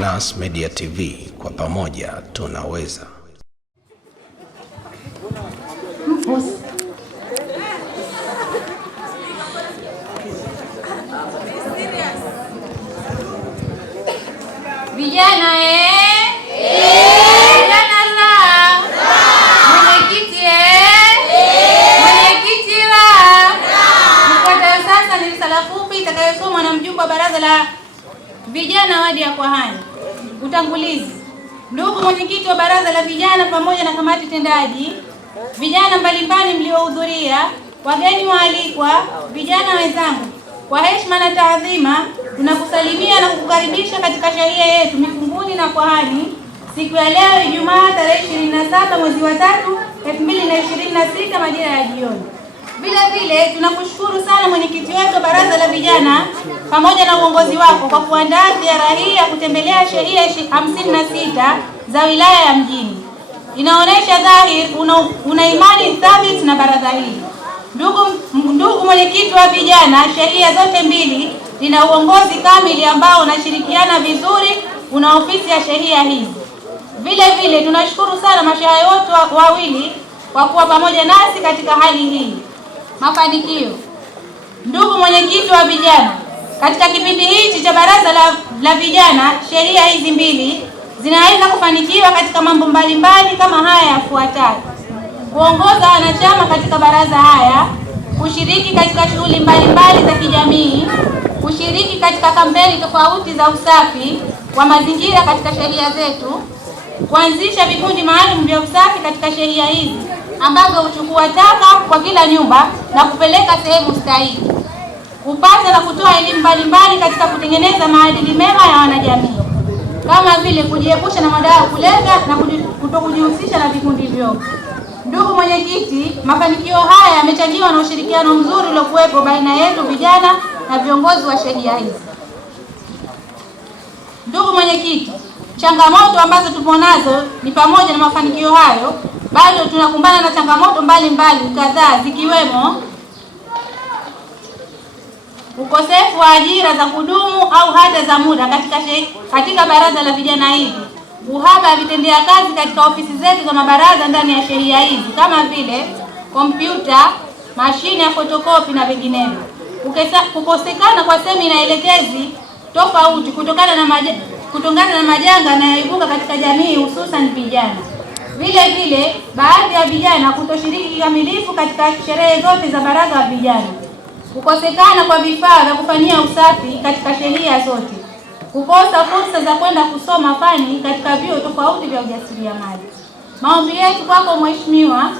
Nas Media TV, kwa pamoja tunaweza. Vijana vijana la mwenyekiti mwenyekiti la mfuatayo sasa ni risala fupi itakayosomwa na mjumbe wa baraza la vijana wadi ya Kwahani. Utangulizi. Ndugu mwenyekiti wa baraza la vijana pamoja na kamati tendaji, vijana mbalimbali mliohudhuria, wageni waalikwa, vijana wenzangu, kwa heshima na taadhima tunakusalimia na kukukaribisha katika shehia yetu Mikunguni na Kwahani siku ya leo Ijumaa tarehe 27 mwezi wa 3 2026 majira ya jioni. Vile vile tunakushukuru sana mwenyekiti wetu wa baraza la vijana pamoja na uongozi wako kwa kuandaa ziara hii ya kutembelea shehia 56 za wilaya ya Mjini. Inaonesha dhahiri una imani thabiti na baraza hili. Ndugu mwenyekiti wa vijana, shehia zote mbili lina uongozi kamili ambao unashirikiana vizuri, una ofisi ya shehia hizi. Vile vile tunashukuru sana mashehe wote wawili kwa kuwa pamoja nasi katika hali hii. Mafanikio. Ndugu mwenyekiti wa vijana, katika kipindi hichi cha baraza la vijana, shehia hizi mbili zinaweza kufanikiwa katika mambo mbalimbali kama haya yafuatayo: kuongoza wanachama katika baraza haya, kushiriki katika shughuli mbalimbali za kijamii, kushiriki katika kampeni tofauti za usafi wa mazingira katika shehia zetu, kuanzisha vikundi maalum vya usafi katika shehia hizi ambazo huchukua taka kwa kila nyumba na kupeleka sehemu stahiki, kupata na kutoa elimu mbalimbali katika kutengeneza maadili mema ya wanajamii kama vile kujiepusha na madawa kulevya na kutokujihusisha na vikundi hivyo. Ndugu mwenyekiti, mafanikio haya yamechangiwa na ushirikiano mzuri uliokuwepo baina yetu vijana na viongozi wa shehia hizi. Ndugu mwenyekiti, changamoto ambazo tupo nazo ni pamoja na mafanikio hayo, bado tunakumbana na changamoto mbalimbali kadhaa zikiwemo ukosefu wa ajira za kudumu au hata za muda katika baraza la vijana hivi, uhaba wa vitendea kazi katika ofisi zetu za mabaraza ndani ya shehia hizi kama vile kompyuta, mashine ya fotokopi na vinginevyo, kukosekana kwa semina elekezi tofauti kutokana na majanga yanayoibuka katika jamii hususan vijana. Vile vile baadhi ya vijana kutoshiriki kikamilifu katika sherehe zote za baraza la vijana, kukosekana kwa vifaa vya kufanyia usafi katika shehia zote, kukosa fursa za kwenda kusoma fani katika vyuo tofauti vya ujasiriamali. Maombi yetu kwako mheshimiwa,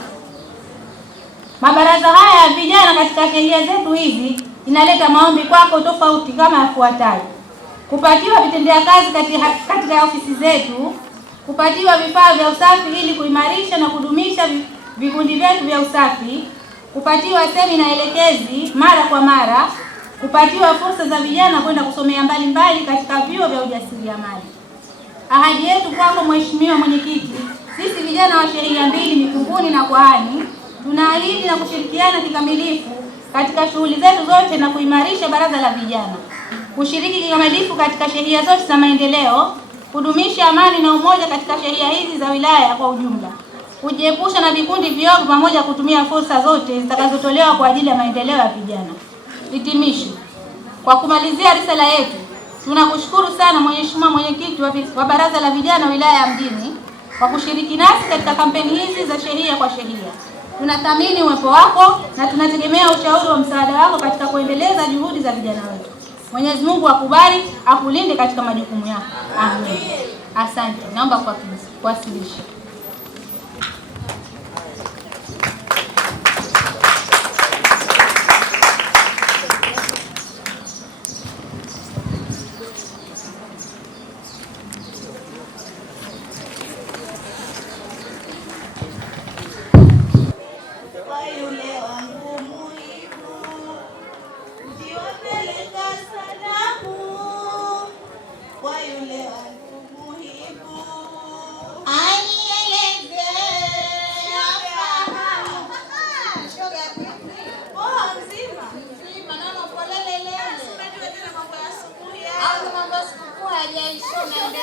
mabaraza haya ya vijana katika shehia zetu hizi inaleta maombi kwako tofauti kama yafuatayo: kupatiwa vitendea kazi katika ofisi zetu, kupatiwa vifaa vya usafi ili kuimarisha na kudumisha vikundi vyetu vya usafi, kupatiwa semina elekezi mara kwa mara, kupatiwa fursa za vijana kwenda kusomea mbalimbali katika vyuo vya ujasiriamali. Ahadi yetu kwako mheshimiwa mwenyekiti, sisi vijana wa shehia mbili Mikunguni na Kwahani tunaahidi na kushirikiana kikamilifu katika shughuli zetu zote na kuimarisha baraza la vijana, kushiriki kikamilifu katika shehia zote za maendeleo, kudumisha amani na umoja katika shehia hizi za wilaya kwa ujumla, kujiepusha na vikundi viovu pamoja kutumia fursa zote zitakazotolewa kwa ajili ya maendeleo ya vijana. Hitimisho. Kwa kumalizia risala yetu, tunakushukuru sana mheshimiwa mwenyekiti wa baraza la vijana wilaya ya Mjini kwa kushiriki nasi katika kampeni hizi za shehia kwa shehia. Tunathamini uwepo wako na tunategemea ushauri wa msaada wako katika kuendeleza juhudi za vijana wetu. Mwenyezi Mungu akubariki, akulinde katika majukumu yako. Amen. Asante. Naomba kuwasilisha. Ani hajaishona ndio.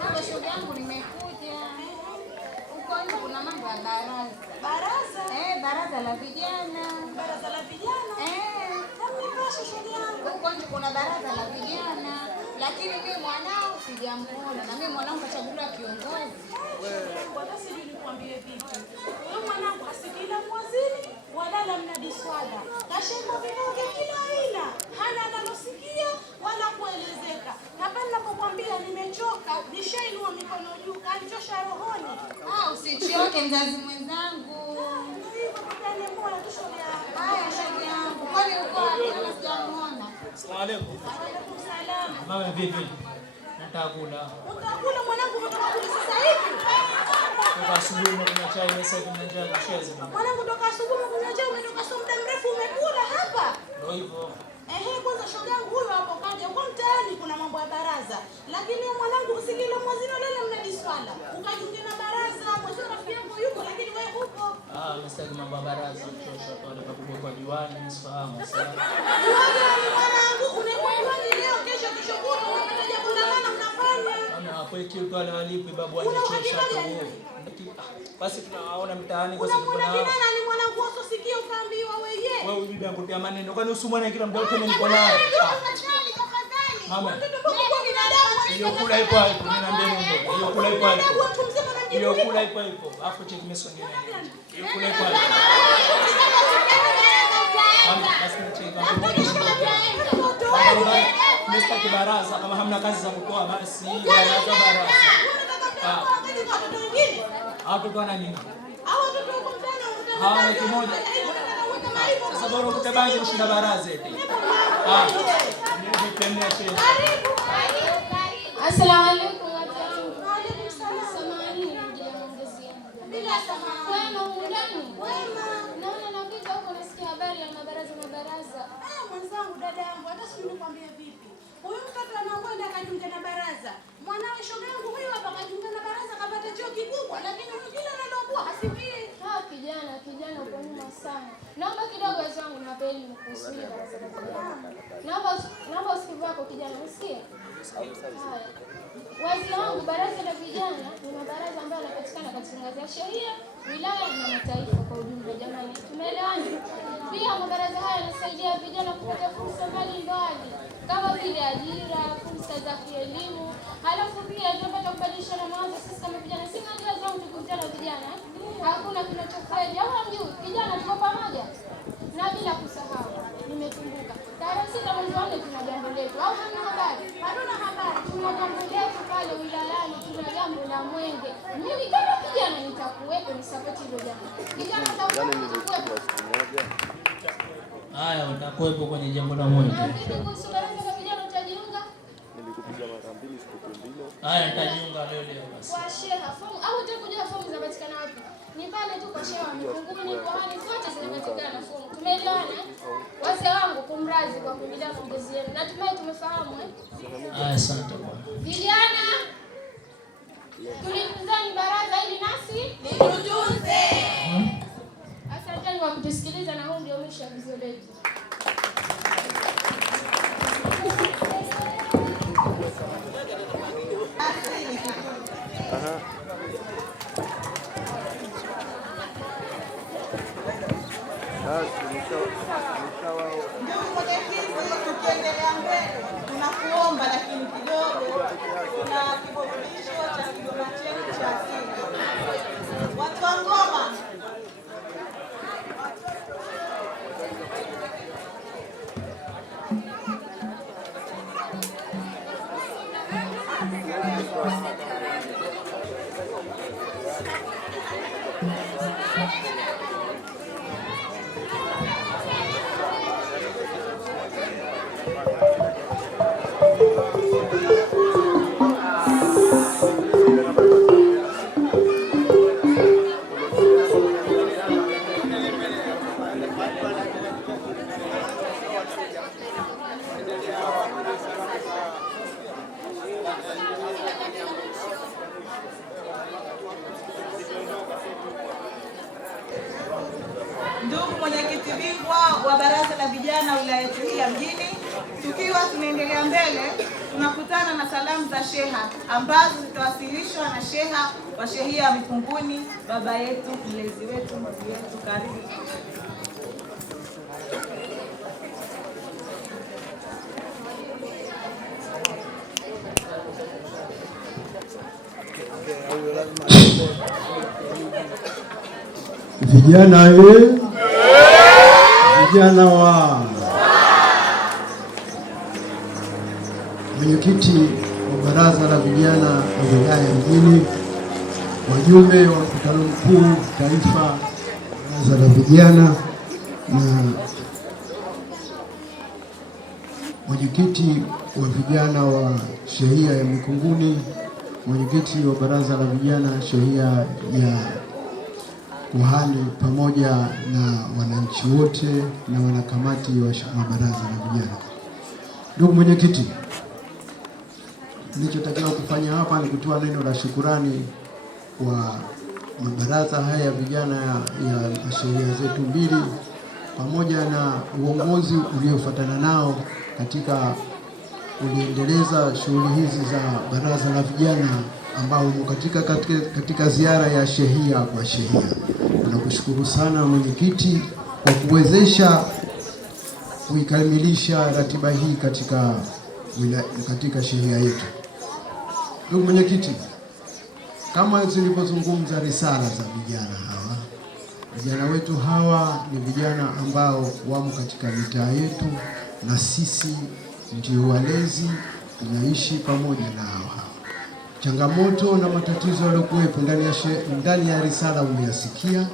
Hapo shoga yangu nimekuja. Huko nje kuna mambo ya baraza. Baraza? Baraza la vijana. Baraza la vijana? Hamnipashe shoga yangu. Huko nje kuna baraza la vijana. Lakini mimi mwanao sijamuona na mimi mwanangu kachaguliwa kiongozi. Bwana sijui nikwambie vipi. Wewe mwanangu asikila mwazini wala mnadiswada. Kashemba vinoge kila aina. Hana analosikia wala kuelezeka. Hapa ninapokuambia nimechoka, nishainua mikono juu, kanichosha rohoni. Usichoke mzazi mwenzangu. Hivyo kutane moyo tu shoga yangu. Haya shoga yangu. Kwani uko wapi na sijamuona? Asalamu alaykum. Alaykum salaam. Mama vipi? Nataka kula. Utakula mwanangu kutoka kule sasa hivi? Toka asubuhi nimekunywa chai sasa hivi na njaa kusheza. Mwanangu toka asubuhi umekunywa chai umetoka sio muda mrefu umekula hapa? Ndio hivyo. Kwanza shoga yangu huyo hapo kaja huko mtaani kuna mambo ya baraza. Lakini mwanangu usikile mwazino lele mnadiswala. Ukajiunga na baraza, mwanzo rafiki yangu yuko lakini wewe huko. Mstaki mambo ya baraza mchosha pale pakubwa kwa diwani msifahamu sana. Diwani mwanangu unakuwa leo kesho kutwa unapata jambo la maana unafanya. Hapo kitu pale walipi babu anachosha tu. Basi tunawaona mtaani kwa sababu kuna nani mwanangu usosikie ukaambiwa wewe. Wewe bibi yangu tia maneno kwani usumwana kila mdao tena niko naye. Mama. Hiyo kula ipo hapo niambie ndio. Hiyo kula ipo hapo. Hiyo kula ipo hapo. Afu cheki mesongea. Hiyo kula ipo hapo. Mama basi cheki hapo. Mr. Kibaraza kama hamna kazi za kutoa basi baraza. Watoto wana nini? Watoto huko mtano hawana kimoja. Sasa bora ukutabangi kushinda baraza eti. Assalamu alaykum watu. Wa alaykum salaam. Samahani nijiongezea. Bila samahani. Wema ndani. Wema. Naona napita huko nasikia habari ya mabaraza. Mwenzangu dada yangu hata sijui nikwambie vipi. Huyu mtoto anakwenda kajiunga na baraza. Mwanawe shoga yangu huyu hapa kajiunga na baraza kapata cheo kikubwa lakini mwingine analokuwa hasikii. Kijana uko nyuma sana. Naomba kidogo wenzangu niwape elimu kuhusu baraza la vijana. Naomba usikivu wako kijana usikie. Haya. Wazi wangu baraza la vijana ni mabaraza ambayo yanapatikana katika ngazi ya sheria, wilaya na mataifa kwa ujumla jamani. Tumeelewana? Pia mabaraza haya yanasaidia vijana kupata fursa mbalimbali kama vile ajira, fursa za kielimu. Halafu pia tunapata kubadilishana mawazo sisi kama vijana. Si ngajua zangu tukutana vijana. Hakuna kinachofanya. Au hamjui? Vijana tuko pamoja. Na bila kusahau, nimekumbuka. Tarehe 6 mwezi wa 4 tuna jambo letu. Au hamna habari? Hatuna habari. Tuna jambo letu pale wilayani, tuna jambo la mwenge. Mimi kama kijana nitakuwepo ni support hilo jambo. Kijana utakuwepo. Haya utakuwepo kwenye jambo la mwenge. Na vipi kuhusu baraza la vijana utajiunga? Nilikupiga mara 2 siku 2. Haya nitajiunga leo basi. Kwa sheha fomu au utakuja fomu zinapatikana wapi? Ni pale tu kwa sheha Mikunguni kwa hali zote zinapatikana fomu. Tumeelewana? Wazee wangu kumrazi kwa kujilia pongezi yenu. Natumai tumefahamu Asante bwana. Vijana tulitunzani baraza ili nasi litunze. Asanteni kwa kutusikiliza na huu ndio mwisho wa video letu. Ndugu mwenyekiti, tukiendelea mbele tunakuomba lakini kidogo kuna kiburudisho cha kigoma chetu cha asili. Watu wa ngoma. Ndugu mwenyekiti bingwa wa baraza la vijana wilaya yetu ya Mjini, Tukiwa tunaendelea mbele, tunakutana na salamu za sheha ambazo zitawasilishwa na sheha wa shehia ya Mikunguni, baba yetu, mlezi wetu, mzee wetu. Karibu. Vijana vijana wa mwenyekiti wa baraza la vijana wa wilaya mjini, wajumbe wa mkutano mkuu taifa baraza la vijana, na mwenyekiti wa vijana wa shehia ya Mikunguni, mwenyekiti wa baraza la vijana shehia ya Kuhani, pamoja na wananchi wote na wanakamati wa baraza la vijana. Ndugu mwenyekiti, nilichotakiwa kufanya hapa ni kutoa neno la shukurani kwa mabaraza haya ya vijana ya shehia zetu mbili, pamoja na uongozi uliofuatana nao katika kuendeleza shughuli hizi za baraza la vijana ambao katika ziara ya shehia kwa shehia. Tunakushukuru sana mwenyekiti kwa kuwezesha kuikamilisha ratiba hii katika shehia yetu. Ndugu mwenyekiti, kama zilivyozungumza risala za vijana hawa, vijana wetu hawa ni vijana ambao wamo katika mitaa yetu, na sisi ndio walezi, tunaishi pamoja na hawa. Changamoto na matatizo yaliokuwepo ndani ya risala umeyasikia,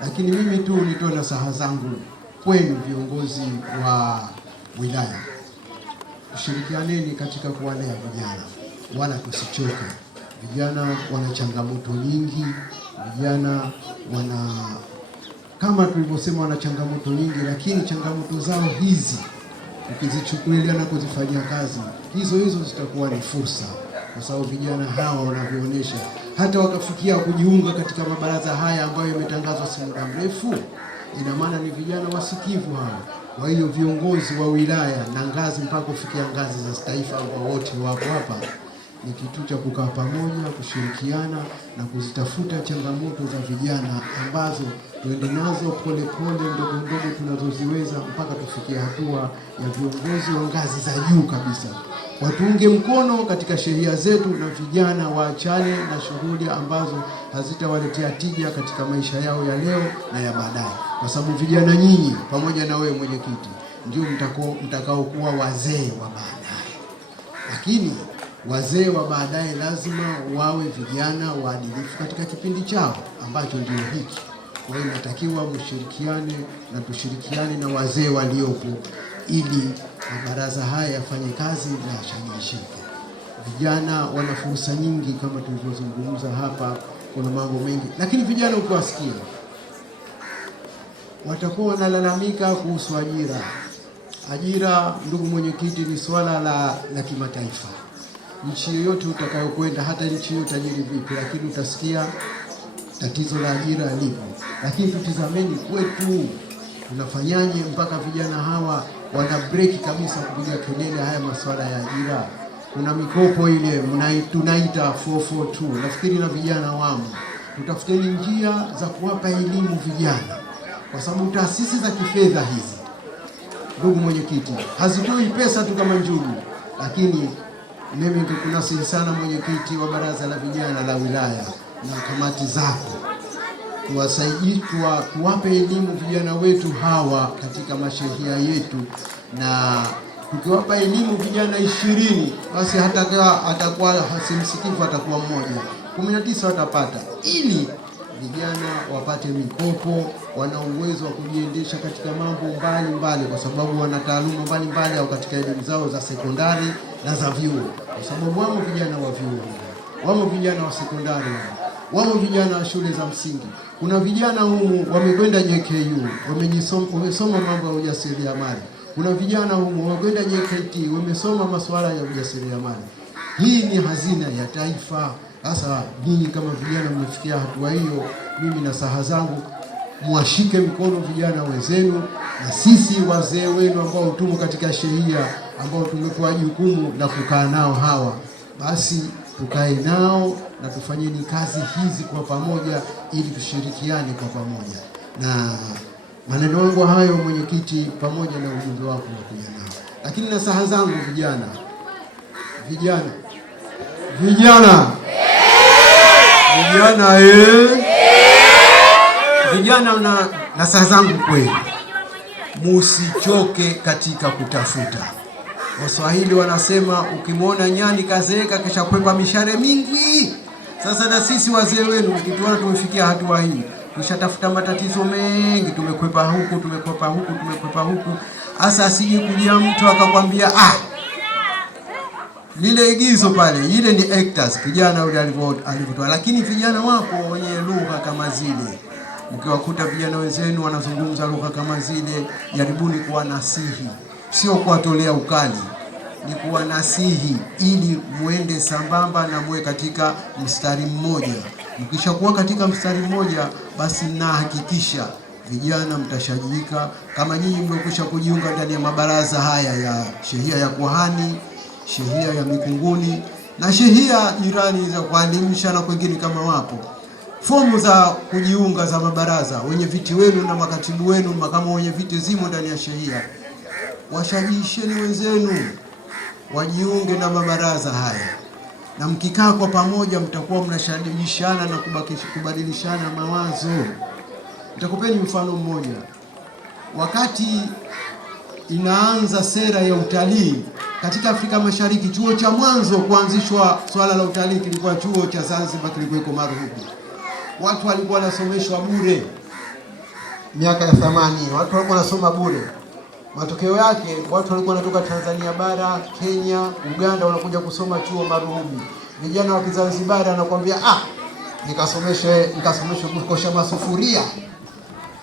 lakini mimi tu nitoa nasaha zangu kwenu viongozi wa wilaya. Ushirikianeni katika kuwalea vijana, wala tusichoke. Vijana wana changamoto nyingi, vijana kama tulivyosema wana changamoto nyingi, lakini changamoto zao hizi ukizichukulia na kuzifanyia kazi, hizo zitakuwa ni fursa, kwa sababu vijana hawa wanavyoonyesha hata wakafikia kujiunga katika mabaraza haya ambayo yametangazwa si muda mrefu, ina maana ni vijana wasikivu hawa. Kwa hiyo viongozi wa wilaya na ngazi mpaka kufikia ngazi za taifa ambao wote wapo hapa, ni kitu cha kukaa pamoja, kushirikiana na kuzitafuta changamoto za vijana ambazo tuende nazo pole ndogo tunazoziweza mpaka tufikie hatua ya viongozi wa ngazi za juu kabisa. Watuunge mkono katika sheria zetu, na vijana waachane na shughuli ambazo hazitawaletea tija katika maisha yao ya leo na ya baadaye, kwa sababu vijana nyinyi pamoja na wewe mwenyekiti ndio mtakaokuwa wazee wa baadaye. Lakini wazee wa baadaye lazima wawe vijana waadilifu katika kipindi chao ambacho ndio hiki. Kwa hiyo natakiwa mshirikiane na tushirikiane na wazee waliopo ili mabaraza haya yafanye kazi na yashajishike. Vijana wana fursa nyingi kama tulivyozungumza hapa, kuna mambo mengi, lakini vijana ukiwasikia watakuwa wanalalamika kuhusu ajira. Ajira, ndugu mwenyekiti, ni swala la kimataifa. Nchi yoyote utakayokwenda, hata nchi hiyo tajiri vipi, lakini utasikia tatizo la ajira lipo. Lakini tutizameni kwetu, tunafanyaje mpaka vijana hawa wana break kabisa kupiga kelele haya masuala ya ajira? Kuna mikopo ile tunaita 442, nafikiri na vijana wamo. Tutafuteni njia za kuwapa elimu vijana, kwa sababu taasisi za kifedha hizi, ndugu mwenyekiti, hazitoi pesa tu kama njugu. Lakini mimi tukunasihi sana mwenyekiti wa baraza la vijana la wilaya na kamati zako, tuwasaidie, tuwape elimu vijana wetu hawa katika mashehia yetu, na tukiwapa elimu vijana 20, basi hata atakuwa hasimsikifu atakuwa mmoja, 19 watapata, ili vijana wapate mikopo, wana uwezo wa kujiendesha katika mambo mbalimbali, kwa sababu wana taaluma mbalimbali au katika elimu zao za sekondari na za vyuo, kwa sababu wamo vijana wa vyuo, wamo vijana wa sekondari, wamo vijana wa shule za msingi. Kuna vijana humu wamekwenda JKU, wamesoma mambo ya ujasiriamali. Kuna vijana humu wamekwenda JKT, wamesoma masuala ya ujasiriamali. Hii ni hazina ya taifa. Sasa nyinyi kama vijana mmefikia hatua hiyo, mimi na saha zangu muwashike mikono vijana wenzenu, na sisi wazee wenu ambao tumo katika shehia ambao tumepewa jukumu la kukaa nao hawa, basi tukae nao na tufanyeni kazi hizi kwa pamoja ili tushirikiane kwa pamoja. Na maneno yangu hayo mwenyekiti, pamoja na ujumbe wako unakuja nao, lakini na saha zangu vijana na saha zangu kweli, musichoke katika kutafuta. Waswahili wanasema ukimwona nyani kazeeka kisha kwepa mishare mingi. Sasa na sisi wazee wenu ukituona tumefikia hatua hii, tushatafuta matatizo mengi, tumekwepa huku. Asa asije kuja mtu akakwambia lile igizo pale, ile ni actors, kijana yule alivyotoa. Lakini vijana wako wenye lugha kama zile, mkiwakuta vijana wenzenu wanazungumza lugha kama zile, jaribuni kuwanasihi, sio kuwatolea ukali, ni kuwanasihi ili muende sambamba na muwe katika mstari mmoja. Mkishakuwa katika mstari mmoja, basi nahakikisha vijana mtashajika. Kama nyinyi mmekwisha kujiunga ndani ya mabaraza haya ya shehia ya Kwahani, shehia ya Mikunguni na shehia jirani za kualimisha na kwingine kama wapo, fomu za kujiunga za mabaraza, wenye viti wenu na makatibu wenu, makamu wenye viti zimo ndani ya shehia. Washajisheni wenzenu wajiunge na mabaraza haya, na mkikaa kwa pamoja mtakuwa mnashajishana na kubadilishana mawazo. Nitakupeni mfano mmoja. Wakati inaanza sera ya utalii katika Afrika Mashariki, chuo cha mwanzo kuanzishwa swala la utalii kilikuwa chuo cha Zanzibar, kilikuwa Maruhubi. Watu walikuwa wanasomeshwa bure. Miaka ya 80 watu walikuwa wanasoma bure. Matokeo yake watu walikuwa wanatoka Tanzania bara, Kenya, Uganda wanakuja kusoma chuo Maruhubi. Vijana wa Kizanzibar anakuambia nikasomeshwe kukosha masufuria,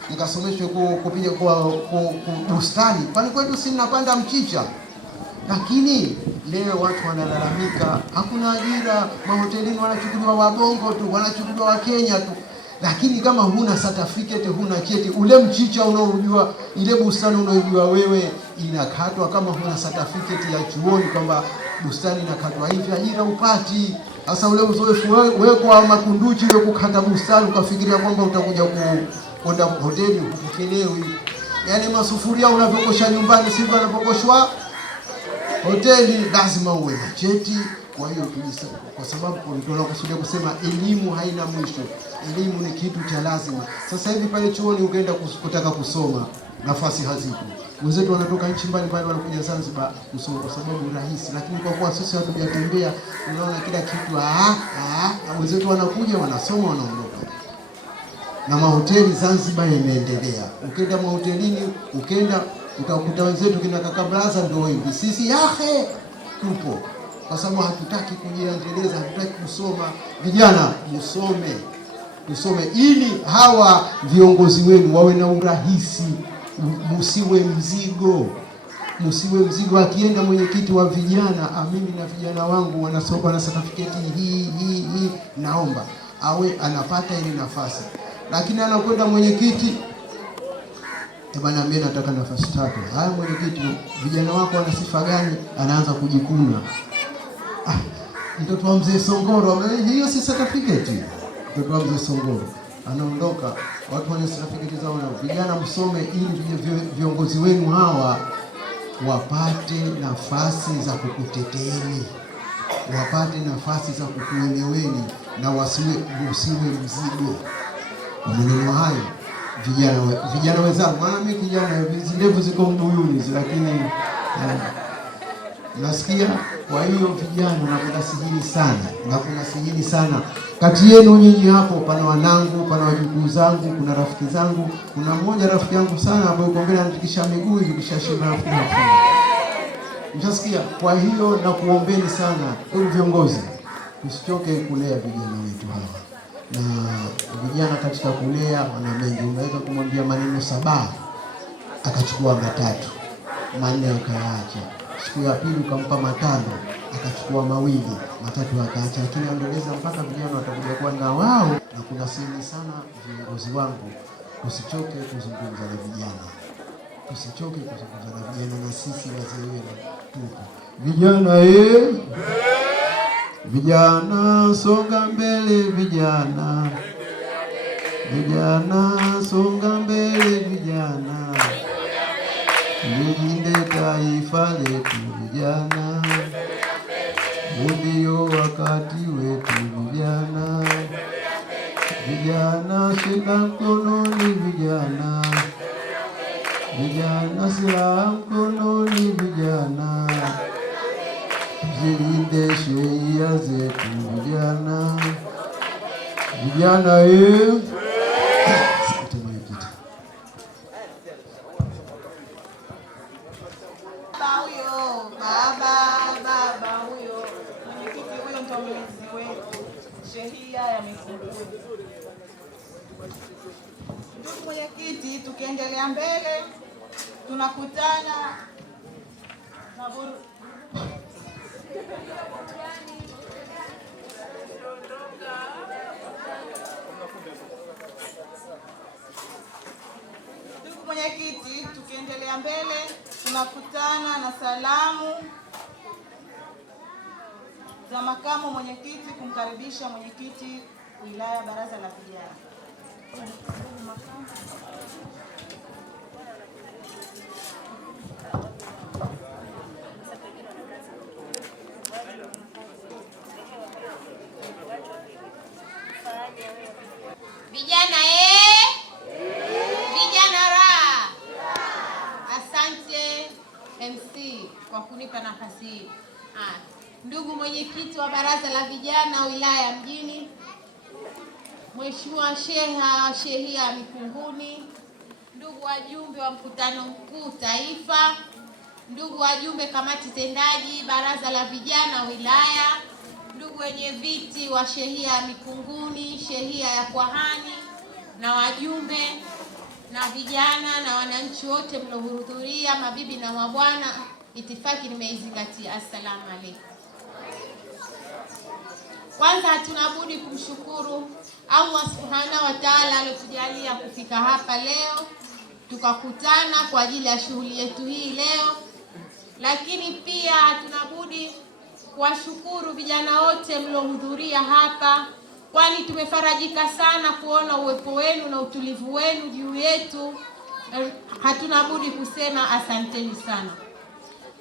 nikasomeshwe kupiga kwa bustani, kwani kwetu si mnapanda mchicha. Lakini leo watu wanalalamika hakuna ajira, mahotelini wanachukuliwa wabongo tu, wanachukuliwa wa Kenya tu. Lakini kama huna certificate, huna cheti, ule mchicha unaojua, ile bustani unaojua wewe inakatwa, kama huna certificate ya chuoni kwamba bustani inakatwa hivi, ajira upati. Sasa ule uzoefu wewe kwa Makunduchi ile kukata bustani ukafikiria kwamba utakuja kwenda hoteli, ukikelewi. Yaani masufuria unavyokosha nyumbani sivyo unapokoshwa hoteli, lazima uwe na cheti. Kwa hiyo kwa sababu tunakusudia kusema elimu haina mwisho, elimu ni kitu cha lazima. Sasa hivi pale chuoni ukaenda kutaka kusoma, nafasi hazipo. Wenzetu wanatoka nchi mbalimbali wanakuja Zanzibar kusoma kwa sababu rahisi, lakini kwa kuwa sisi hatujatembea, unaona kila kitu wenzetu wanakuja wanasoma wanaondoka. Na mahoteli Zanzibar imeendelea. Ukienda mahotelini, utakuta wenzetu kina kaka Blaza ndio hivi. Sisi tupo kwa sababu hatutaki kujiendeleza, hatutaki kusoma. Vijana musome ili hawa viongozi wenu wawe na urahisi, musiwe mzigo. Akienda mwenyekiti wa vijana, mimi na vijana wangu wanasoma na certificate hii, naomba awe anapata ile nafasi. Lakini anakwenda mwenyekiti, bwana mimi nataka nafasi 3. Haya mwenyekiti, vijana wako wana sifa gani? Anaanza kujikuna. Mtoto wa mzee Songoro, hiyo si certificate. Mtoto wa mzee Songoro anaondoka, watu wana certificate zao. Na vijana msome ili viongozi wenu hawa wapate nafasi za kukuteteeni, wapate nafasi za kukueleweni, na usiwe mzigo. Kwa maneno hayo vijana wenzangu, maana mimi kijana ndevu ziko mbuyuni, lakini nasikia. Kwa hiyo vijana nakunasihini sana kati yenu nyinyi hapo, pana wanangu, pana wajukuu zangu, kuna rafiki zangu. Kuna mmoja rafiki yangu sana ambaye uko mbele anatikisha miguu hivi kisha shiba rafiki yangu. Mtasikia. Kwa hiyo na kuombeni sana ndugu viongozi, usichoke kulea vijana wetu hawa. Na vijana katika kulea wana mengi. Unaweza kumwambia maneno 7 akachukua 3, 4 akayaacha. Siku ya pili ukampa 5 akachukua 2, 3 akaacha. Lakini aendeleza mpaka vijana watakuja kuwa na wao. Na kuna siri sana viongozi wangu, usichoke kuzungumza na vijana. tusichoke kuzungumza na vijana, na sisi wazee wenu tupo. Vijana vijana songa mbele, vijana songa mbele, vijana tulinde taifa letu, vijana ndio wakati wetu, vijana shika mkononi, vijana silaha mkononi, vijana zilinde sheria zetu, vijana Baba huyo mwenyekiti huyo ndio mlezi wetu shehia ya Mikunguni. Ndugu mwenyekiti, tukiendelea mbele tunakutana na Ndugu mwenyekiti, tukiendelea mbele tunakutana na salamu za makamu mwenyekiti kumkaribisha mwenyekiti wilaya baraza la vijana. Vijana vijana raha. Asante MC kwa kunipa nafasi hii. Ndugu mwenyekiti wa baraza la vijana wilaya Mjini, Mheshimiwa Shehia ya Mikunguni, ndugu wajumbe wa mkutano mkuu taifa, ndugu wajumbe kamati tendaji baraza la vijana wilaya, ndugu wenye viti wa shehia ya Mikunguni, shehia ya Kwahani, na wajumbe na vijana na wananchi wote mlohudhuria, mabibi na mabwana, itifaki nimeizingatia. Assalamu alaykum. Kwanza hatuna budi kumshukuru Allah Subhanahu wa Ta'ala aliyotujalia kufika hapa leo tukakutana kwa ajili ya shughuli yetu hii leo, lakini pia hatuna budi kuwashukuru vijana wote mlohudhuria hapa, kwani tumefarajika sana kuona uwepo wenu na utulivu wenu juu yetu. Hatuna budi kusema asanteni sana.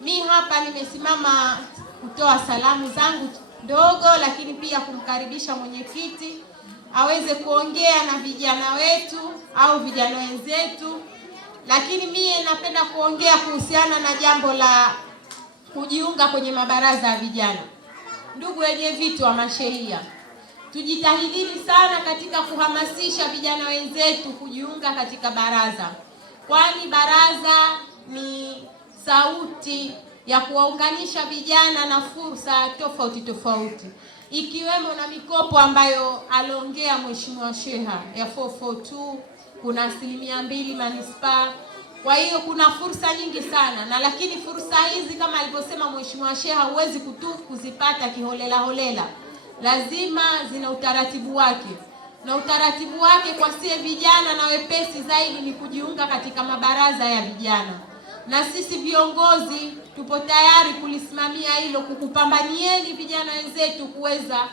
Mi hapa nimesimama kutoa salamu zangu ndogo, lakini pia kumkaribisha mwenyekiti aweze kuongea na vijana wetu au vijana wenzetu. Lakini mie napenda kuongea kuhusiana na jambo la kujiunga kwenye mabaraza ya vijana. Ndugu wenye viti wa mashehia, tujitahidini sana katika kuhamasisha vijana wenzetu kujiunga katika baraza, kwani baraza ni sauti ya kuwaunganisha vijana na fursa tofauti tofauti, ikiwemo na mikopo ambayo aliongea Mheshimiwa Sheha ya 442, kuna 2% manispaa. Kwa hiyo kuna fursa nyingi sana, na lakini fursa hizi kama alivyosema Mheshimiwa Sheha huwezi kuzipata kiholela holela, lazima zina utaratibu wake, na utaratibu wake kwa sie vijana na wepesi zaidi ni kujiunga katika mabaraza ya vijana, na sisi viongozi tupo tayari kulisimamia hilo, kukupambanieni vijana wenzetu kuweza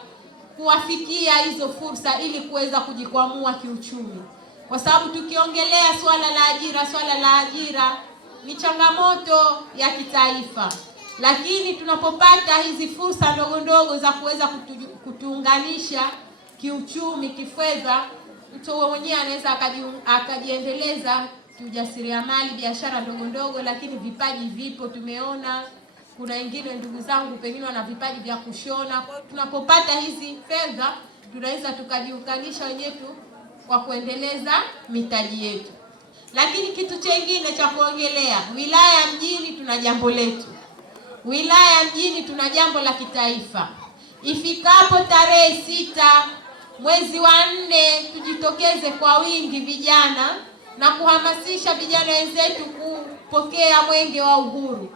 kuwafikia hizo fursa ili kuweza kujikwamua kiuchumi, kwa sababu tukiongelea swala la ajira ni changamoto ya kitaifa, lakini tunapopata hizi fursa ndogo ndogo za kuweza kutuunganisha kiuchumi, kifedha, mtu mwenyewe anaweza akajiendeleza kiujasiriamali, biashara ndogo ndogo. Lakini vipaji vipo, tumeona kuna wengine ndugu zangu pengine wana vipaji vya kushona. Kwa tunapopata hizi fedha tunaweza tukajiunganisha wenyewe kwa kuendeleza mitaji yetu. Lakini kitu chengine cha kuongelea, wilaya Mjini tuna jambo letu. Wilaya Mjini tuna jambo la kitaifa. Ifikapo tarehe 6 mwezi wa 4 tujitokeze kwa wingi vijana na kuhamasisha vijana wenzetu kupokea mwenge wa uhuru.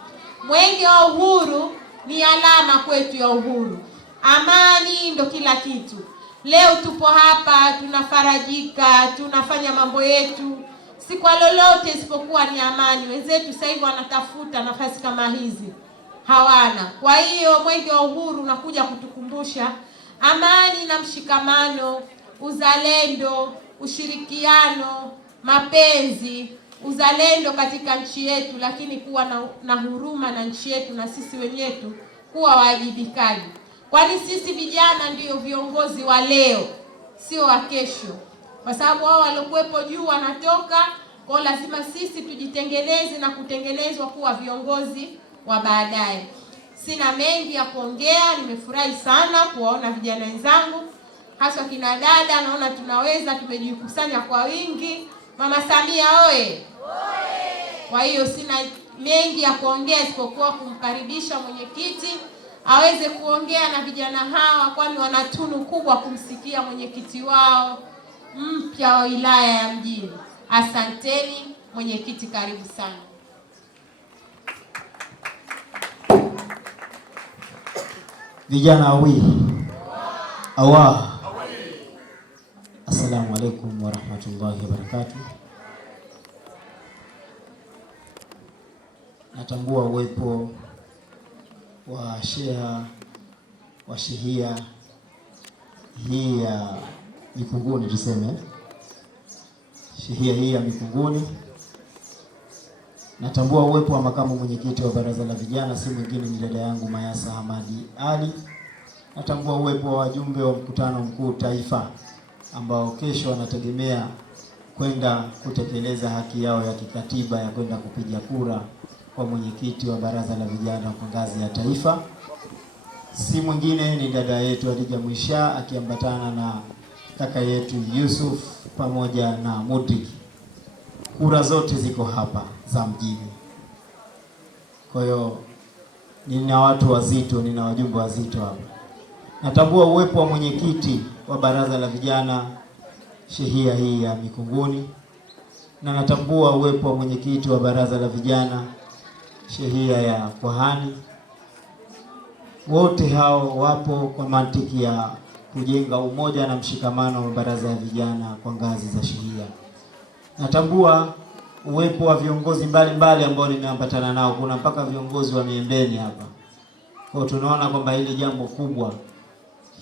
Mwenge wa uhuru ni alama kwetu ya uhuru. Amani ndo kila kitu. Leo tupo hapa tunafarajika, tunafanya mambo yetu. si kwa lolote isipokuwa ni amani. Wenzetu sasa hivi wanatafuta nafasi kama hizi, hawana. Kwa hiyo mwenge wa uhuru unakuja kutukumbusha amani na mshikamano, uzalendo, ushirikiano, mapenzi, uzalendo katika nchi yetu, lakini kuwa na huruma na nchi yetu na sisi wenyewe kuwa wajibikaji. Kwani sisi vijana ndio viongozi wa leo, sio wa kesho. Kwa sababu wao waliokuwepo juu wanatoka, kwa lazima sisi tujitengeneze na kutengenezwa kuwa viongozi wa baadaye. Sina mengi ya kuongea, nimefurahi sana kuwaona vijana wenzangu, hasa kina dada, naona tunaweza, tumejikusanya kwa wingi. Mama Samia oye! Kwa hiyo sina mengi ya kuongea isipokuwa kumkaribisha mwenyekiti aweze kuongea na vijana hawa, kwani wana tunu kubwa kumsikia mwenyekiti wao mpya wa wilaya ya Mjini. Asanteni. Mwenyekiti, karibu sana. Vijana awa. Assalamu alaikum wa rahmatullahi wa barakatuh. Natambua uwepo wa shehia hii ya Mikunguni, tuseme shehia hii ya Mikunguni. Natambua uwepo wa makamu mwenyekiti wa baraza la vijana, si mwingine ni dada yangu Mayasa Hamadi Ali. Natambua uwepo wa wajumbe wa mkutano mkuu taifa ambao kesho wanategemea kwenda kutekeleza haki yao ya kikatiba ya kwenda kupiga kura kwa mwenyekiti wa baraza la vijana kwa ngazi ya taifa. Si mwingine ni dada yetu Adija Mwisha akiambatana na kaka yetu Yusuf pamoja na Mudrik. Kura zote ziko hapa za Mjini. Kwa hiyo nina watu wazito, nina wajumbe wazito hapa. Natambua uwepo wa mwenyekiti wa baraza la vijana shehia hii ya Mikunguni, na natambua uwepo wa mwenyekiti wa baraza la vijana shehia ya Kwahani. Wote hao wapo kwa mantiki ya kujenga umoja na mshikamano wa baraza ya vijana kwa ngazi za shehia. Natambua uwepo wa viongozi mbalimbali ambao nimeambatana nao. Kuna mpaka viongozi wa Miembeni hapa. Kwa tunaona kwamba hili jambo kubwa,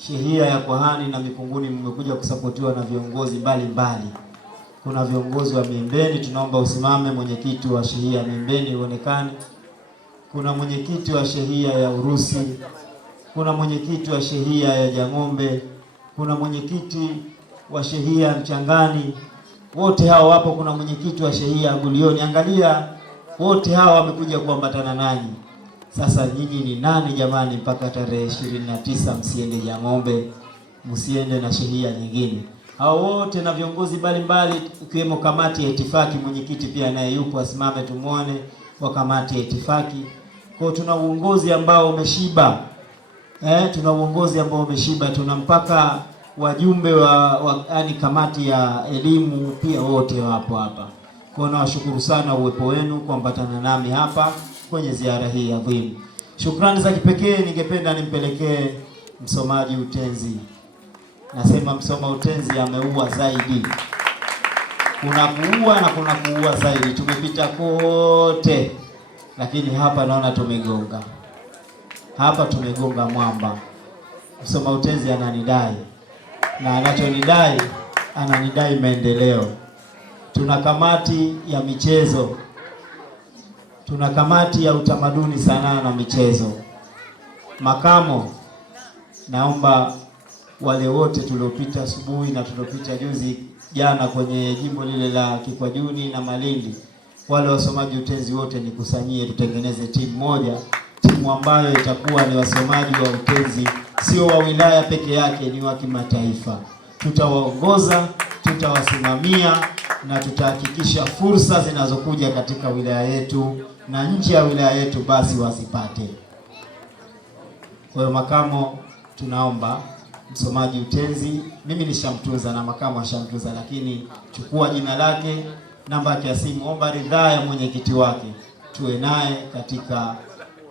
shehia ya Kwahani na Mikunguni mmekuja kusapotiwa na viongozi mbalimbali. Kuna viongozi wa Miembeni, tunaomba usimame mwenyekiti wa shehia ya Miembeni uonekane. Kuna mwenyekiti wa shehia ya Urusi, kuna mwenyekiti wa shehia ya Jang'ombe, kuna mwenyekiti wa shehia ya Mchangani. Wote hao wapo. Kuna mwenyekiti wa shehia ya Gulioni. Angalia, wote hao wamekuja kuambatana nanyi. Sasa nyinyi ni nani jamani mpaka tarehe 29 msiende Jang'ombe, msiende na shehia nyingine? Hao wote na viongozi mbalimbali ikiwemo kamati ya itifaki, mwenyekiti pia naye yupo, asimame tumuone, wa kamati ya itifaki. Kwa tuna uongozi ambao umeshiba. Tuna uongozi ambao umeshiba. Tuna mpaka wajumbe wa kamati ya elimu pia wote wapo hapa. Kwa nawashukuru sana uwepo wenu kuambatana nami hapa kwenye ziara hii adhimu. Shukrani za kipekee ningependa nimpelekee msomaji utenzi. Nasema msoma utenzi ameua zaidi. Kuna kuua na kuna kuua zaidi. Tumepita kote, lakini hapa naona tumegonga. Hapa tumegonga mwamba. Msoma utenzi ananidai, na anachonidai, ananidai maendeleo. Tuna kamati ya michezo, tuna kamati ya utamaduni, sanaa na michezo. Makamo, naomba wale wote tuliopita asubuhi na tuliopita juzi jana kwenye jimbo lile la Kikwajuni na Malindi, wale wasomaji utenzi wote nikusanyie, tutengeneze timu moja, timu ambayo itakuwa ni wasomaji wa utenzi sio wa wilaya peke yake, ni wa kimataifa. Tutawaongoza, tutawasimamia na tutahakikisha fursa zinazokuja katika wilaya yetu na nje ya wilaya yetu basi wasipate. Kwa hiyo makamo, tunaomba msomaji utenzi, mimi nishamtunza na makamo ashamtunza, lakini chukua jina lake, namba yake ya simu, omba ridhaa ya mwenyekiti wake, tuwe naye katika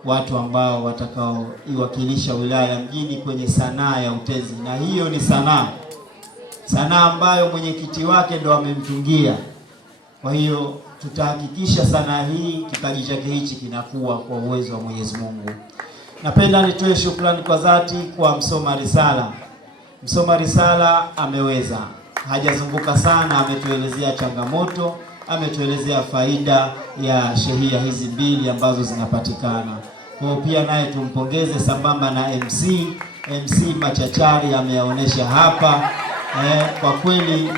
watu ambao watakao iwakilisha wilaya ya Mjini kwenye sanaa ya utenzi. Na hiyo ni sanaa ambayo mwenyekiti wake ndo amemtungia. Kwa hiyo tutahakikisha sanaa hii kipaji chake hichi kinakuwa kwa uwezo wa Mwenyezi Mungu. Napenda nitoe shukrani kwa dhati kwa msoma risala. Msoma risala ameweza, hajazunguka sana, ametuelezea changamoto, ametuelezea faida ya shehia hizi mbili ambazo zinapatikana. Kwa pia naye tumpongeze sambamba na MC machachari ameyaonesha hapa. Kwa kweli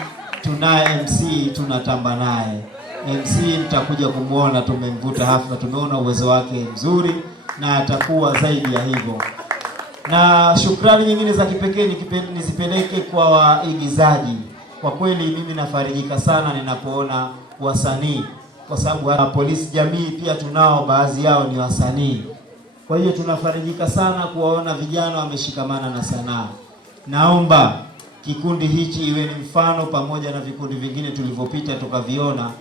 tunaye MC tunatamba naye. MC mtakuja kumuona, tumemvuta hafla, tumeona uwezo wake mzuri na atakuwa zaidi ya hivyo. Na shukrani nyingine za kipekee nizipeleke kwa waigizaji. Kwa kweli mimi nafarijika sana ninapoona wasanii, kwa sababu polisi jamii pia tunao baadhi yao ni wasanii. Kwa hiyo tunafarijika sana kuwaona vijana wameshikamana na sanaa. Naomba kikundi hichi iwe ni mfano, pamoja na vikundi vingine tulivyopita tukaviona,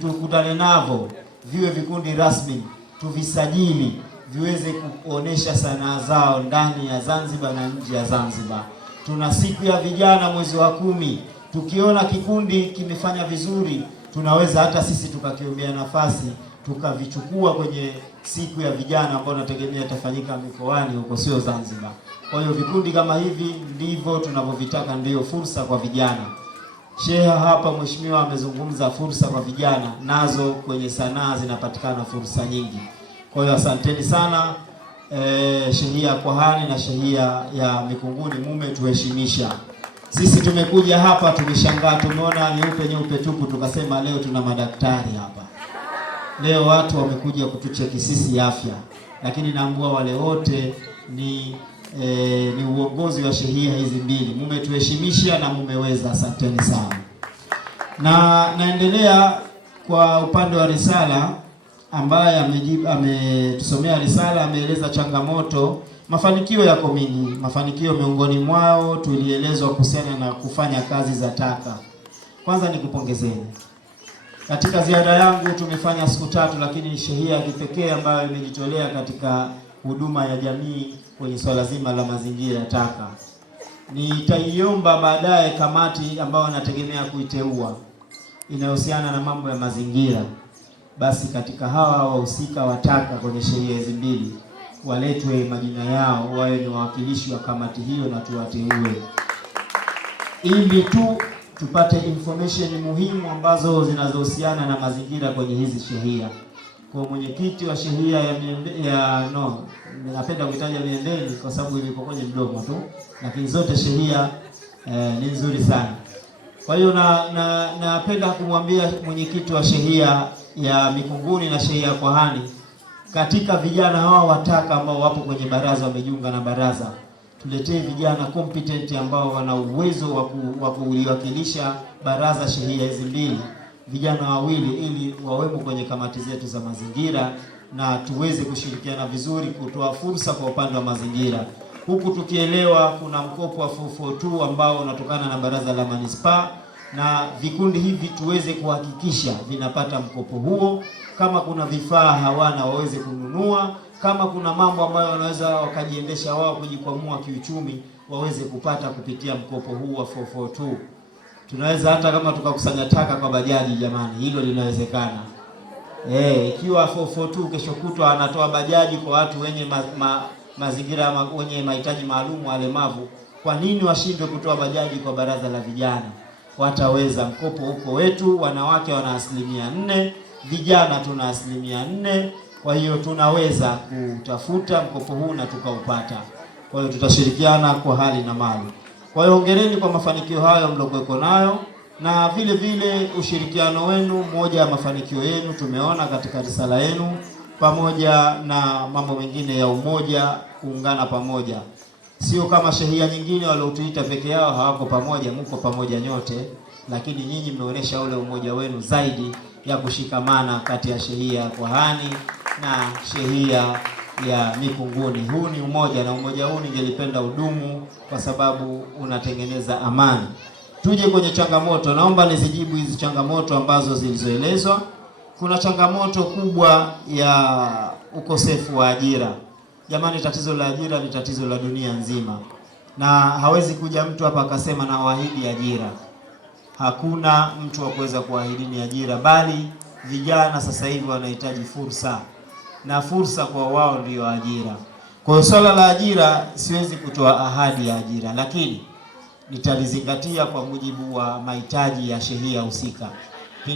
tukutane navyo, viwe vikundi rasmi, tuvisajili, viweze kuonesha sanaa zao ndani ya Zanzibar na nje ya Zanzibar. Tuna siku ya vijana mwezi wa 10. Tukiona kikundi kimefanya vizuri, tunaweza hata sisi tukakiombea nafasi tukavichukua kwenye siku ya vijana ambayo nategemea itafanyika mikoani huko, sio Zanzibar. Kwa hiyo vikundi kama hivi ndivyo tunavyovitaka, ndio fursa kwa vijana. Shehe hapa mheshimiwa amezungumza fursa kwa vijana, nazo kwenye sanaa zinapatikana fursa nyingi. Kwa hiyo asanteni sana shehia Kwahani na shehia ya Mikunguni, mumetuheshimisha. Sisi tumekuja hapa tumeshangaa, tumeona nyeupe tupu, tukasema leo tuna madaktari hapa. Leo watu wamekuja kutucheki sisi afya, lakini naambua wale wote ni uongozi wa shehia hizi mbili. Mumetuheshimisha na mumeweza, asanteni sana. Na naendelea kwa upande wa risala, ambaye ametusomea risala, ameeleza changamoto. Mafanikio yako mingi. Mafanikio miongoni mwao tulielezwa kuhusiana na kufanya kazi za taka. Kwanza nikupongezeni. Katika ziara yangu tumefanya siku 3, lakini shehia ya kipekee ambayo imejitolea katika huduma ya jamii kwenye swala zima la mazingira ya taka. Nitaiomba baadaye kamati ambayo nategemea kuiteua inayohusiana na mambo ya mazingira, basi katika hawa wahusika wa taka kwenye shehia hizi mbili waletwe majina yao, wawe ni wawakilishi wa kamati hiyo na tuwateue, ili tu tupate information muhimu ambazo zinazohusiana na mazingira kwenye hizi shehia. Kwa mwenyekiti wa shehia napenda kuitaja Miembeni kwa sababu iliko kwenye mdomo tu, lakini zote shehia ni nzuri sana. Kwa hiyo napenda kumwambia mwenyekiti wa shehia ya Mikunguni na shehia ya Kwahani, katika vijana hawa wataka ambao wapo kwenye baraza, wamejiunga na baraza, tuletee vijana competent ambao wana uwezo wa kuliwakilisha baraza shehia hizi mbili, vijana wawili, ili wawemo kwenye kamati zetu za mazingira na tuweze kushirikiana vizuri kutoa fursa kwa upande wa mazingira, huku tukielewa kuna mkopo wa 442 ambao unatokana na baraza la manispaa, na vikundi hivi tuweze kuhakikisha vinapata mkopo huo. Kama kuna vifaa hawana waweze kununua, kama kuna mambo ambayo wanaweza wakajiendesha wao kujikwamua kiuchumi waweze kupata kupitia mkopo huu wa 442. Tunaweza hata kama tukakusanya taka kwa bajaji, jamani, hilo linawezekana. Ikiwa 442 kesho kutwa anatoa bajaji kwa watu wenye mazingira wenye mahitaji maalum, walemavu, kwa nini washindwe kutoa bajaji kwa baraza la vijana? Wataweza. Mkopo huko wetu, wanawake wana 4%, vijana tuna 4%. Kwa hiyo tunaweza kutafuta mkopo huu na tukaupata. Kwa hiyo tutashirikiana kwa hali na mali. Kwa hiyo hongereni kwa mafanikio hayo mliokuwa nayo, na vile vile ushirikiano wenu. Moja ya mafanikio yenu tumeona katika risala yenu, pamoja na mambo mengine ya umoja, kuungana pamoja. Sio kama shehia nyingine waliotuita peke yao hawako pamoja, mko pamoja nyote, lakini nyinyi mmeonyesha ule umoja wenu zaidi ya kushikamana kati ya shehia ya Kwahani na shehia ya Mikunguni. Huu ni umoja, na umoja huu ningelipenda udumu kwa sababu unatengeneza amani. Tuje kwenye changamoto. Naomba nizijibu hizi changamoto ambazo zilizoelezwa. Kuna changamoto kubwa ya ukosefu wa ajira. Jamani, tatizo la ajira ni tatizo la dunia nzima, na hawezi kuja mtu hapa akasema na waahidi ajira. hakuna mtu wa kuweza kuahidini ajira, bali vijana sasa hivi wanahitaji fursa, na fursa kwa wao ndio ajira. Kwa swala la ajira siwezi kutoa ahadi ya ajira, lakini nitalizingatia kwa mujibu wa mahitaji ya shehia husika.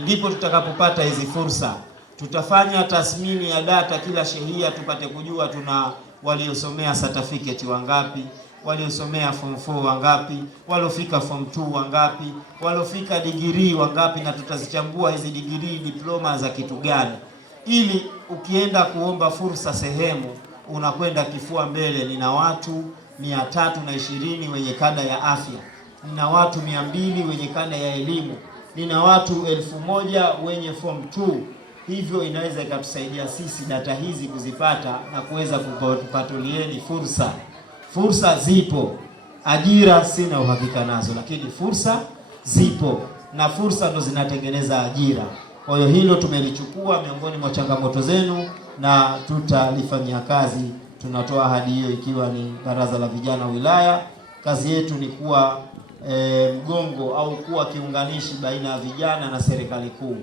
Ndipo tutakapopata hizi fursa, tutafanya tathmini ya data kila shehia, tupate kujua tuna waliosomea certificate wangapi, waliosomea form 4 wangapi, waliofika form 2 wangapi, waliofika degree wangapi, na tutazichambua hizi degree, diploma za kitu gani, ili ukienda kuomba fursa sehemu unakwenda kifua mbele. Nina watu 320 wenye kada ya afya, nina watu 200 wenye kada ya elimu, nina watu 1000 wenye form 2. Hivyo inaweza ikatusaidia sisi data hizi kuzipata na kuweza kupatulieni fursa. Fursa zipo, ajira sina uhakika nazo, lakini fursa zipo, na fursa ndo zinatengeneza ajira. Kwa hiyo hilo tumelichukua miongoni mwa changamoto zenu na tutalifanyia kazi. Tunatoa ahadi hiyo ikiwa ni baraza la vijana wilaya. Kazi yetu ni kuwa mgongo au kuwa kiunganishi baina ya vijana na serikali kuu.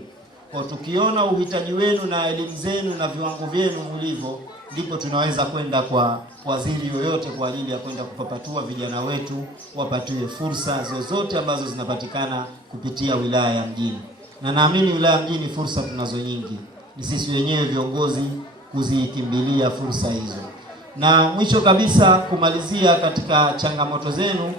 Kwa tukiona uhitaji wenu na elimu zenu na viwango vyenu ulivyo, ndipo tunaweza kwenda kwa waziri yoyote kwa ajili ya kwenda kupapatua vijana wetu wapatiwe fursa zozote ambazo zinapatikana kupitia wilaya ya Mjini. Na naamini wilaya Mjini fursa tunazo nyingi, ni sisi wenyewe viongozi kuzikimbilia fursa hizo. Na mwisho kabisa, kumalizia katika changamoto zenu,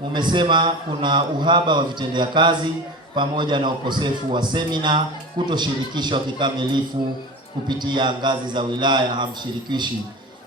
umesema kuna uhaba wa vitendea kazi pamoja na ukosefu wa semina, kutoshirikishwa kikamilifu kupitia ngazi za wilaya, hamshirikishi.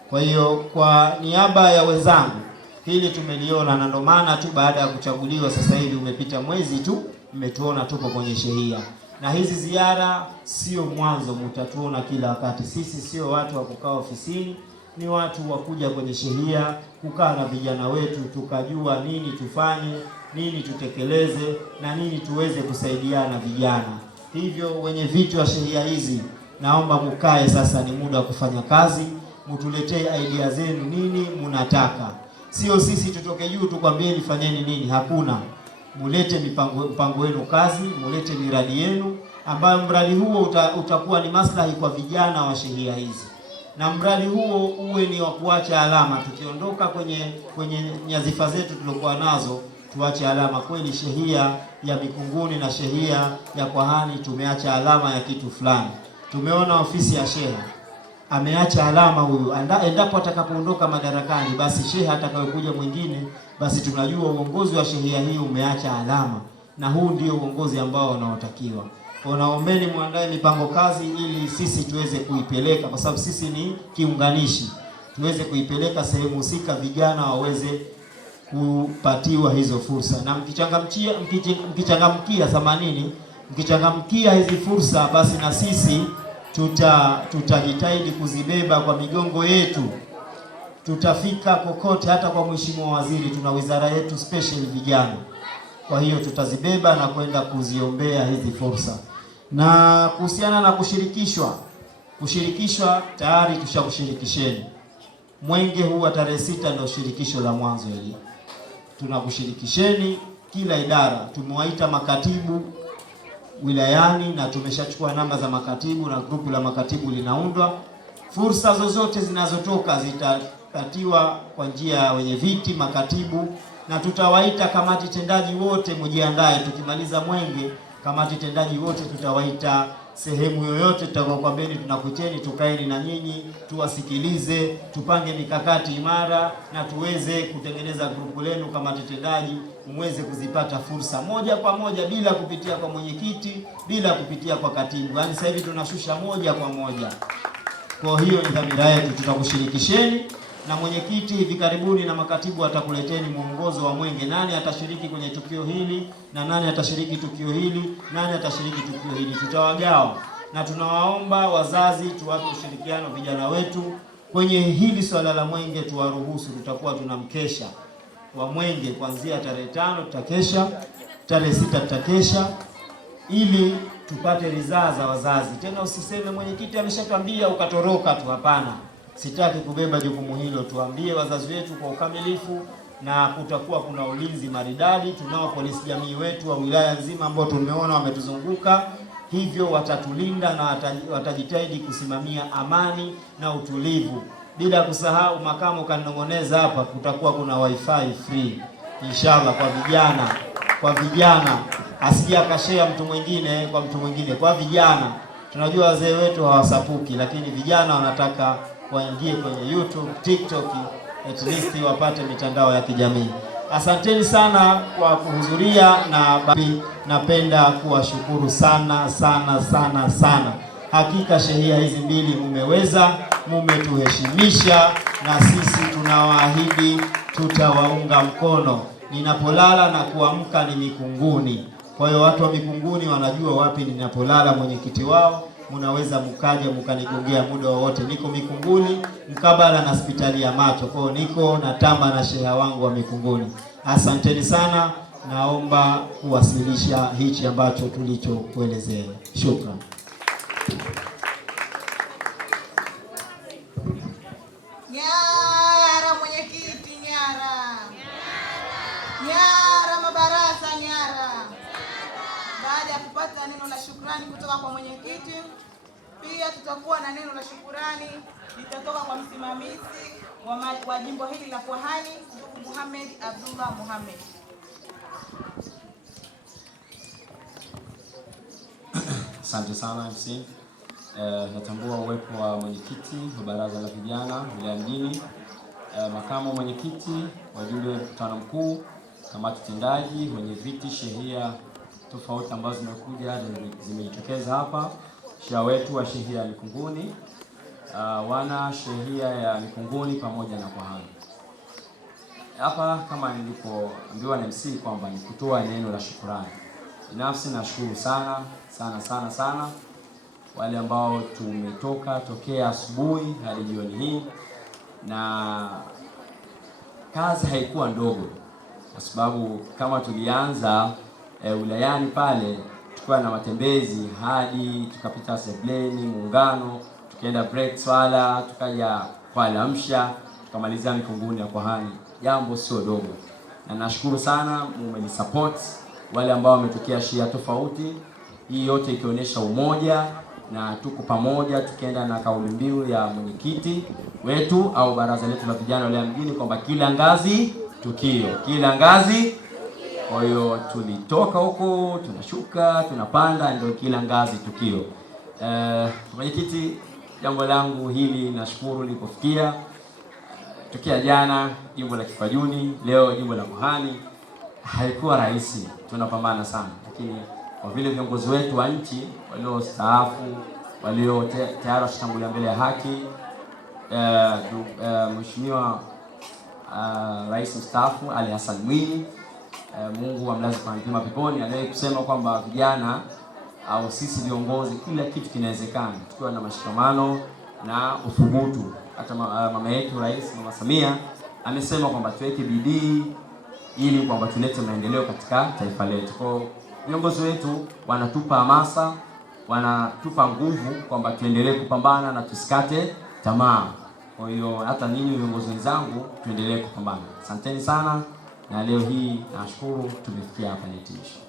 Kwa hiyo kwa niaba ya wenzangu, hili tumeliona, na ndio maana tu baada ya kuchaguliwa sasa hivi umepita mwezi tu mmetuona tupo kwenye shehia. Na hizi ziara sio mwanzo, mtatuona kila wakati. Sisi sio watu wa kukaa ofisini, ni watu wa kuja kwenye shehia, kukaa na vijana wetu, tukajua nini tufanye, nini tutekeleze, na nini tuweze kusaidiana vijana. Hivyo wenye viti wa shehia hizi, naomba mkae sasa, ni muda wa kufanya kazi, mtuletee idea zenu, nini mnataka. Sio sisi tutoke juu tukwambieni fanyeni nini, hakuna. Mulete mpango wenu kazi, mulete miradi yenu, ambayo mradi huo utakuwa ni maslahi kwa vijana wa shehia hizi, na mradi huo uwe ni wa kuacha alama. Tukiondoka kwenye nyazifa zetu tulokuwa nazo, tuache alama kweli. Shehia ya Mikunguni na shehia ya Kwahani tumeacha alama ya kitu fulani. Tumeona ofisi ya sheha ameacha alama huyu, endapo atakapoondoka madarakani, basi sheha atakayokuja mwingine, basi tunajua uongozi wa shehia hii umeacha alama, na huu ndio uongozi ambao unaotakiwa. Kwa naombeni muandae mipango kazi ili sisi tuweze kuipeleka, kwa sababu sisi ni kiunganishi, tuweze kuipeleka sehemu husika, vijana waweze kupatiwa hizo fursa. Na mkichangamkia hizi fursa, basi na sisi tutajitahidi kuzibeba kwa migongo yetu. Tutafika kokote, hata kwa mheshimiwa waziri, tuna wizara yetu special vijana. Kwa hiyo tutazibeba na kwenda kuziombea hizi fursa. Na kuhusiana na kushirikishwa tayari tushakushirikisheni. Mwenge huu wa tarehe 6 ndio shirikisho la mwanzo hili. Tunakushirikisheni kila idara. Tumewaita makatibu wilayani na tumeshachukua namba za makatibu na grupu la makatibu linaundwa. Fursa zozote zinazotoka zitapatiwa kwa njia ya wenye viti, makatibu, na tutawaita kamati tendaji wote, mjiandae. Tukimaliza mwenge, kamati tendaji wote tutawaita sehemu yoyote tutakayokuambieni tunakuteni, tukaeni na nyinyi, tuwasikilize, tupange mikakati imara na tuweze kutengeneza grupu lenu kamati tendaji, muweze kuzipata fursa moja kwa moja, bila kupitia kwa mwenyekiti, bila kupitia kwa katibu. Yaani sasa hivi tunashusha moja kwa moja. Kwa hiyo ni dhamira yetu, tutakushirikisheni na mwenyekiti hivi karibuni na makatibu atakuleteni mwongozo wa mwenge, nani atashiriki kwenye tukio hili na nani atashiriki tukio hili, nani atashiriki tukio hili. Tutawagawa, na tunawaomba wazazi tuwape ushirikiano vijana wetu kwenye hili swala la mwenge, tuwaruhusu. Tutakuwa tuna mkesha wa mwenge kuanzia tarehe 5 tutakesha, tarehe 6 tutakesha, ili tupate ridhaa za wazazi. Tena usiseme mwenyekiti ameshatwambia ukatoroka tu, hapana. Sitaki kubeba jukumu hilo. Tuambie wazazi wetu kwa ukamilifu, na kutakuwa kuna ulinzi maridadi. Tunao polisi jamii wetu wa wilaya nzima ambao tumeona wametuzunguka, hivyo watatulinda na watajitahidi kusimamia amani na utulivu. Bila kusahau, makamu kanong'oneza hapa, kutakuwa kuna wifi free inshallah kwa vijana asije akashare mtu mwingine kwa mtu mwingine. Kwa vijana, tunajua wazee wetu hawasapuki, lakini vijana wanataka waingie kwenye YouTube, TikTok, at least wapate mitandao ya kijamii. Asanteni sana kwa kuhudhuria, na napenda kuwashukuru sana. Hakika shehia hizi mbili mumetuheshimisha, na sisi tunawaahidi tutawaunga mkono. Ninapolala na kuamka ni Mikunguni. Kwa hiyo watu wa Mikunguni wanajua wapi ninapolala, mwenyekiti wao. Munaweza mkaja mkanigongea muda wowote. Niko Mikunguni mkabala na hospitali ya macho. Kwa hiyo niko na tamba na sheha wangu wa Mikunguni. Asanteni sana. Naomba kuwasilisha hichi ambacho tulichokuelezea. Shukrani. Nyara mwenyekiti, nyara mabaraza, nyara. Baada ya kupata neno la shukrani kutoka kwa mwenyekiti, pia tutakuwa na neno la shukrani litatoka kwa msimamizi wa jimbo hili la Kwahani, ndugu Muhammad Abdullah Muhammad. Asante sana MC. Natambua uwepo wa mwenyekiti wa baraza la vijana wilaya mjini, makamu mwenyekiti, wajumbe wa mkutano mkuu, kamati tendaji, wenye viti, shehia tofauti ambazo zimekuja zimejitokeza hapa, sheha wetu wa shehia ya Mikunguni, wana shehia ya Mikunguni pamoja na Kwahani. Hapa kama nilipoambiwa na MC kwamba ni kutoa neno la shukrani. Binafsi nashukuru sana wale ambao tumetoka tokea asubuhi hadi jioni hii, na kazi haikuwa ndogo, kwa sababu kama tulianza wilayani pale tukiwa na matembezi hadi tukapita Sebleni, Muungano, tukaenda Break Swala, tukaja kwa Lamsha, tukamalizia Mikunguni ya Kwahani. Jambo sio dogo, na nashukuru sana mmenisupport wale ambao wametokea shia tofauti. Hii yote ikionyesha umoja na tuko pamoja, tukienda na kauli mbiu ya mwenyekiti wetu au baraza letu la vijana wilaya mjini kwamba kila ngazi tukio, kila ngazi. Kwa hiyo tulitoka huko, tunashuka, tunapanda, ndio kila ngazi tukio. Mwenyekiti, jambo langu hili nashukuru lilipofikia. Tukia jana jimbo la Kifajuni, leo jimbo la Kwahani. Haikuwa rahisi, tunapambana sana, lakini kwa vile viongozi wetu wa nchi waliostaafu, walio tayari washatangulia mbele ya haki, Mheshimiwa Rais mstaafu Ali Hassan Mwinyi, Mungu amlaze pema peponi, aliye kusema kwamba vijana au sisi viongozi kila kitu kinawezekana tukiwa na mashikamano na uthubutu. Hata mama yetu Rais Mama Samia amesema kwamba tuweke bidii ili kwamba tulete maendeleo katika taifa letu. Kwa viongozi wetu wanatupa hamasa, wanatupa nguvu kwamba tuendelee kupambana na tusikate tamaa. Kwa hiyo hata ninyi viongozi wenzangu tuendelee kupambana. Asanteni sana, na leo hii nashukuru tumefikia hapa netiishi.